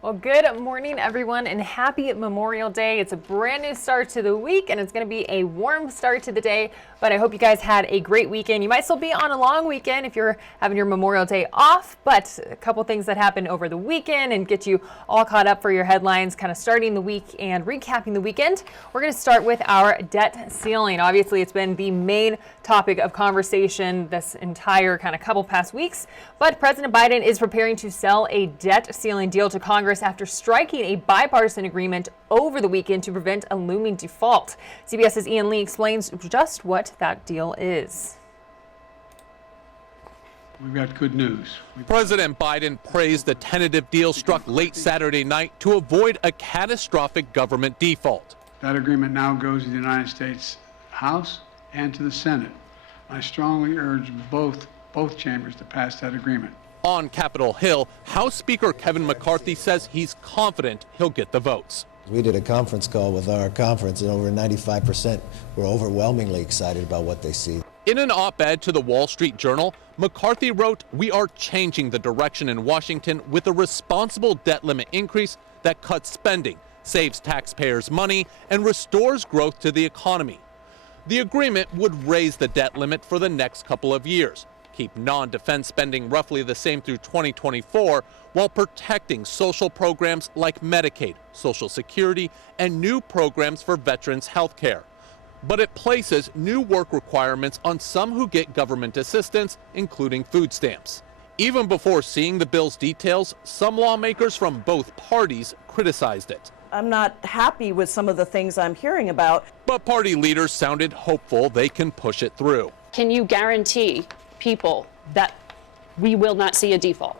Well, good morning, everyone, and happy Memorial Day. It's a brand new start to the week, and it's going to be a warm start to the day, but I hope you guys had a great weekend. You might still be on a long weekend if you're having your Memorial Day off, but a couple things that happened over the weekend and get you all caught up for your headlines, kind of starting the week and recapping the weekend. We're going to start with our debt ceiling. Obviously, it's been the main topic of conversation this entire kind of couple past weeks, but President Biden is preparing to sell a debt ceiling deal to Congress after striking a bipartisan agreement over the weekend to prevent a looming default. CBS's Ian Lee explains just what that deal is. We've got good news. President Biden praised the tentative deal struck late Saturday night to avoid a catastrophic government default. That agreement now goes to the United States House and to the Senate. I strongly urge both chambers to pass that agreement. On Capitol Hill, House Speaker Kevin McCarthy says he's confident he'll get the votes. We did a conference call with our conference, and over 95% were overwhelmingly excited about what they see. In an op-ed to the Wall Street Journal, McCarthy wrote, "We are changing the direction in Washington with a responsible debt limit increase that cuts spending, saves taxpayers money, and restores growth to the economy." The agreement would raise the debt limit for the next couple of years, keep non-defense spending roughly the same through 2024, while protecting social programs like Medicaid, Social Security, and new programs for veterans' health care. But it places new work requirements on some who get government assistance, including food stamps. Even before seeing the bill's details, some lawmakers from both parties criticized it. I'm not happy with some of the things I'm hearing about. But party leaders sounded hopeful they can push it through. Can you guarantee people that we will not see a default?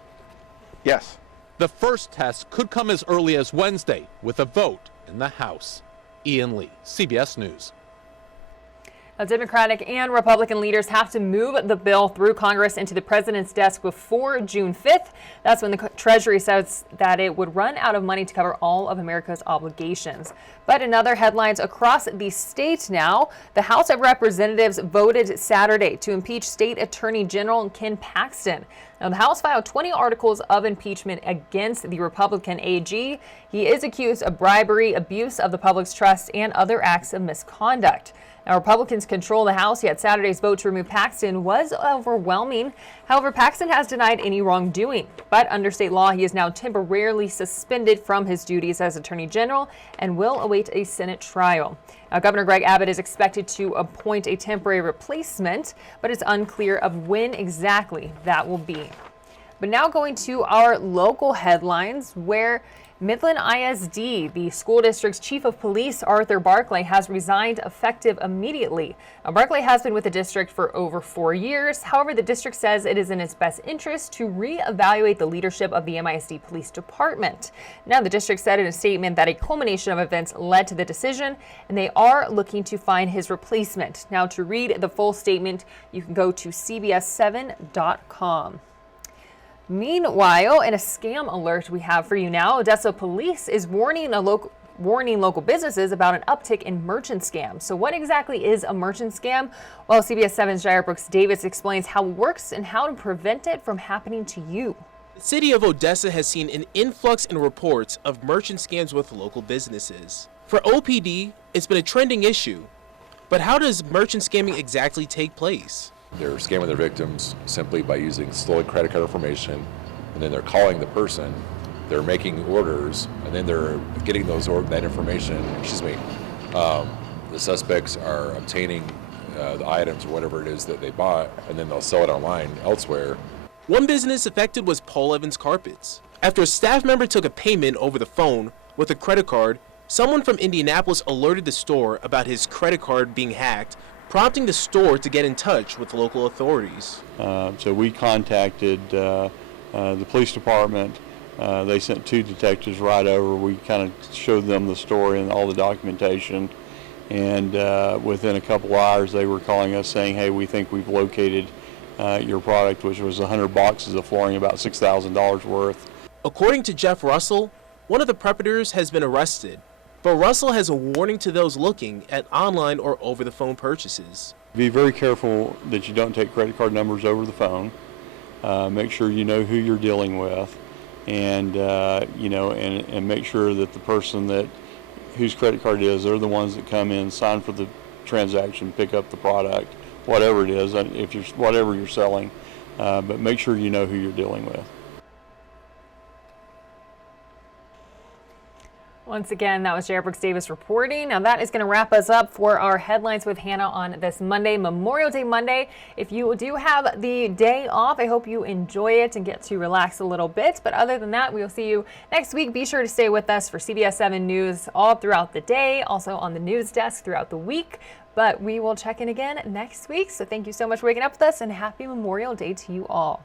Yes. The first test could come as early as Wednesday with a vote in the House. Ian Lee, CBS News. Now, Democratic and Republican leaders have to move the bill through Congress into the president's desk before June 5th. That's when the Treasury says that it would run out of money to cover all of America's obligations. But in other headlines across the state now, the House of Representatives voted Saturday to impeach State Attorney General Ken Paxton. Now, the House filed 20 articles of impeachment against the Republican AG. He is accused of bribery, abuse of the public's trust, and other acts of misconduct. Now, Republicans control the House, yet Saturday's vote to remove Paxton was overwhelming. However, Paxton has denied any wrongdoing. But under state law, he is now temporarily suspended from his duties as Attorney General and will await a Senate trial. Now, Governor Greg Abbott is expected to appoint a temporary replacement, but it's unclear of when exactly that will be. But now going to our local headlines, where Midland ISD, the school district's chief of police, Arthur Barclay, has resigned effective immediately. Now, Barclay has been with the district for over 4 years. However, the district says it is in its best interest to reevaluate the leadership of the MISD Police Department. Now, the district said in a statement that a culmination of events led to the decision, and they are looking to find his replacement. Now, to read the full statement, you can go to cbs7.com. Meanwhile, in a scam alert we have for you now, Odessa police is warning local businesses about an uptick in merchant scams. So what exactly is a merchant scam? Well, CBS 7's Jair Brooks Davis explains how it works and how to prevent it from happening to you. The city of Odessa has seen an influx in reports of merchant scams with local businesses. For OPD, it's been a trending issue. But how does merchant scamming exactly take place? They're scamming their victims simply by using stolen credit card information, and then they're calling the person, they're making orders, and then they're getting that information. The suspects are obtaining the items or whatever it is that they bought, and then they'll sell it online elsewhere. One business affected was Paul Evans Carpets. After a staff member took a payment over the phone with a credit card, someone from Indianapolis alerted the store about his credit card being hacked, prompting the store to get in touch with local authorities. So we contacted the police department. They sent 2 detectives right over. We kind of showed them the story and all the documentation. And within a couple hours, they were calling us saying, hey, we think we've located your product, which was 100 boxes of flooring, about $6,000 worth. According to Jeff Russell, one of the perpetrators has been arrested. But Russell has a warning to those looking at online or over-the-phone purchases. Be very careful that you don't take credit card numbers over the phone. Make sure you know who you're dealing with. and and make sure that the person whose credit card it is, they're the ones that come in, sign for the transaction, pick up the product, whatever it is, whatever you're selling, but make sure you know who you're dealing with. Once again, that was Jared Brooks Davis reporting. Now that is going to wrap us up for our headlines with Hannah on this Monday, Memorial Day Monday. If you do have the day off, I hope you enjoy it and get to relax a little bit. But other than that, we will see you next week. Be sure to stay with us for CBS 7 News all throughout the day, also on the news desk throughout the week. But we will check in again next week. So thank you so much for waking up with us, and happy Memorial Day to you all.